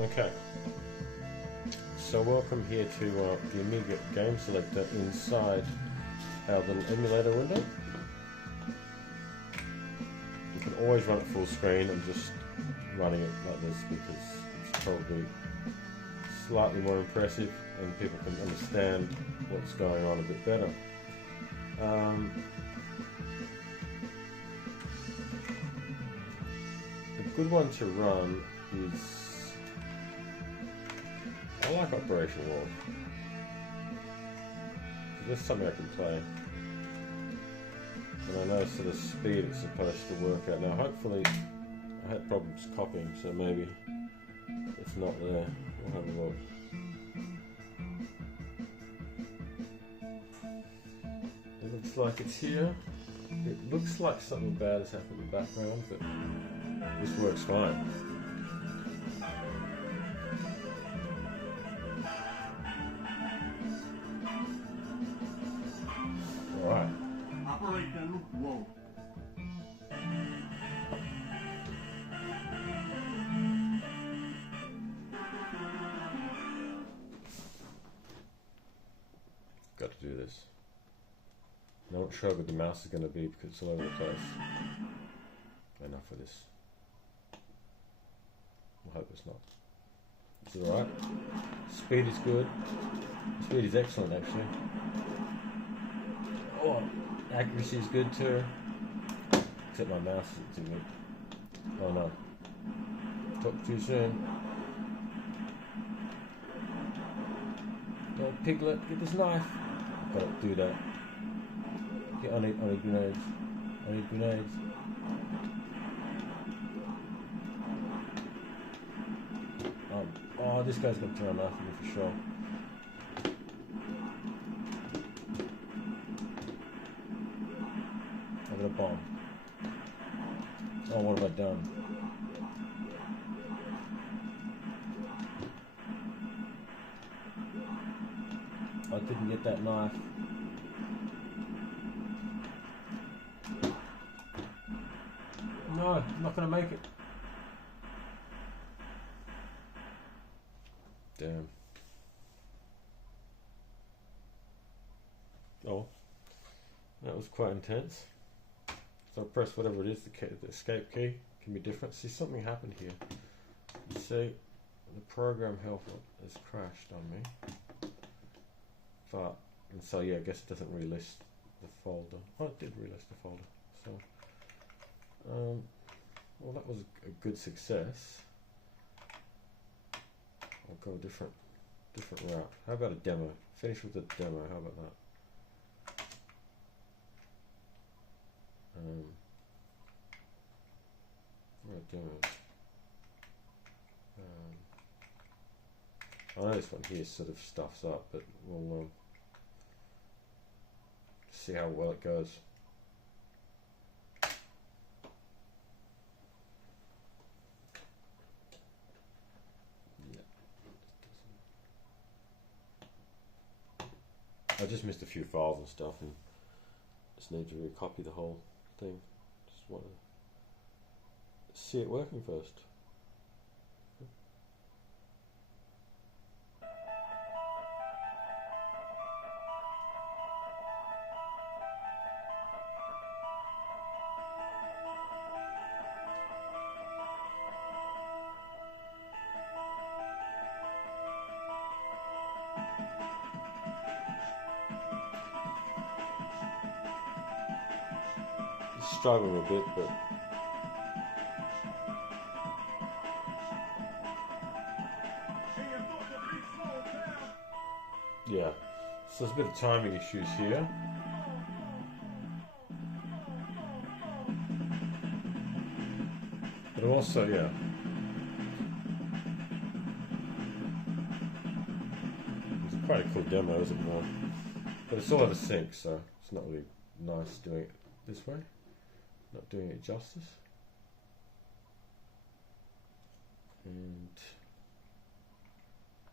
Okay, so welcome here to the Amiga game selector inside our little emulator window. You can always run it full screen. I'm just running it like this because it's probably slightly more impressive and people can understand what's going on a bit better. A good one to run is, I like Operation Wolf. This is something I can play. And I know sort of speed it's supposed to work out. Now hopefully I had problems copying, so maybe it's not there. We'll have a look. It looks like it's here. It looks like something bad has happened in the background, but this works fine. Alright. Operation Wolf. Got to do this. I'm not sure how good the mouse is going to be because it's all over the place. Enough of this. I hope it's not. Is it alright? Speed is good. Speed is excellent actually. Oh, accuracy is good too. Except my mouse isn't too good. Oh no. Talk too soon. Go Piglet, get this knife. I've got to do that. I need grenades. I need grenades. Oh, this guy's gonna throw a knife at me for sure. I've got a bomb. Oh, what have I done? I didn't get that knife. No, I'm not gonna make it. Damn. Oh, that was quite intense. So I press whatever it is, the escape key can be different. See, something happened here. You see, the program help has crashed on me. But, and so yeah, I guess it doesn't relist the folder. Oh, it did relist the folder. So, well, that was a good success. I'll go a different route. How about a demo? Finish with the demo. How about that? Demos. I know this one here sort of stuffs up, but we'll see how well it goes. I just missed a few files and stuff and just need to recopy the whole thing. Just want to see it working first. Struggling a bit, but yeah, so there's a bit of timing issues here. But also, yeah, it's quite a cool demo, isn't it? But it's all out of sync, so it's not really nice doing it this way. Not doing it justice. And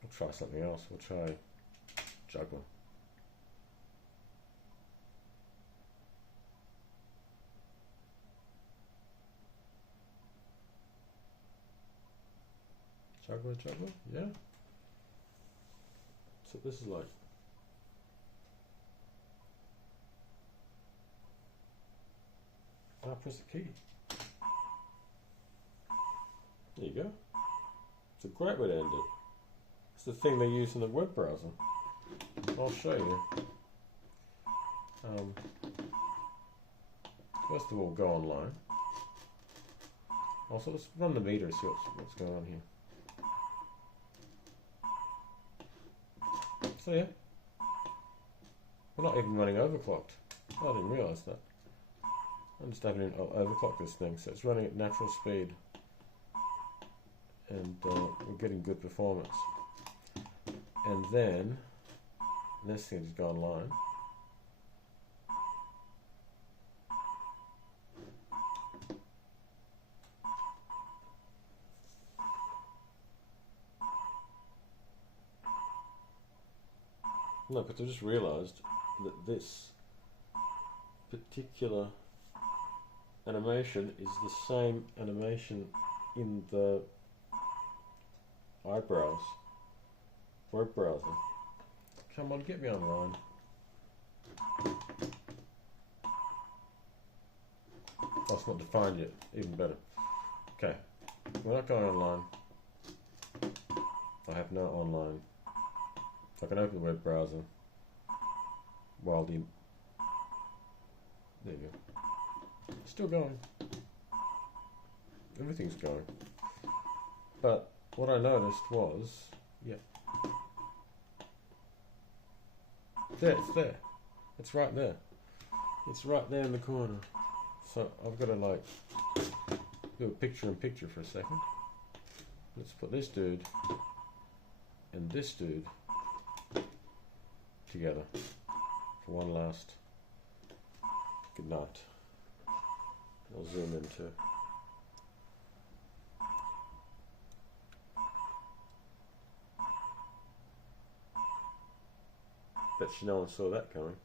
we'll try something else. We'll try juggler. Juggler, juggler, yeah. So this is like. I'll press the key. There you go. It's a great way to end it. It's the thing they use in the web browser. I'll show you. First of all, go online. Also, let's run the meter and see what's going on here. So yeah, we're not even running overclocked. I didn't realise that. I'm just having to overclock this thing, so it's running at natural speed, and we're getting good performance. And then this thing has gone online. No, because I just realised that this particular animation is the same animation in the eyebrows web browser. Come on, get me online. Oh, it's not defined yet. Even better. Okay, we're not going online. I have no online. So I can open the web browser while the... There you go. Still going. Everything's going. But what I noticed was... Yeah. There, it's there. It's right there. It's right there in the corner. So I've got to like do a picture-in-picture for a second. Let's put this dude and this dude together for one last good night. I'll zoom in too. Bet you no one saw that coming.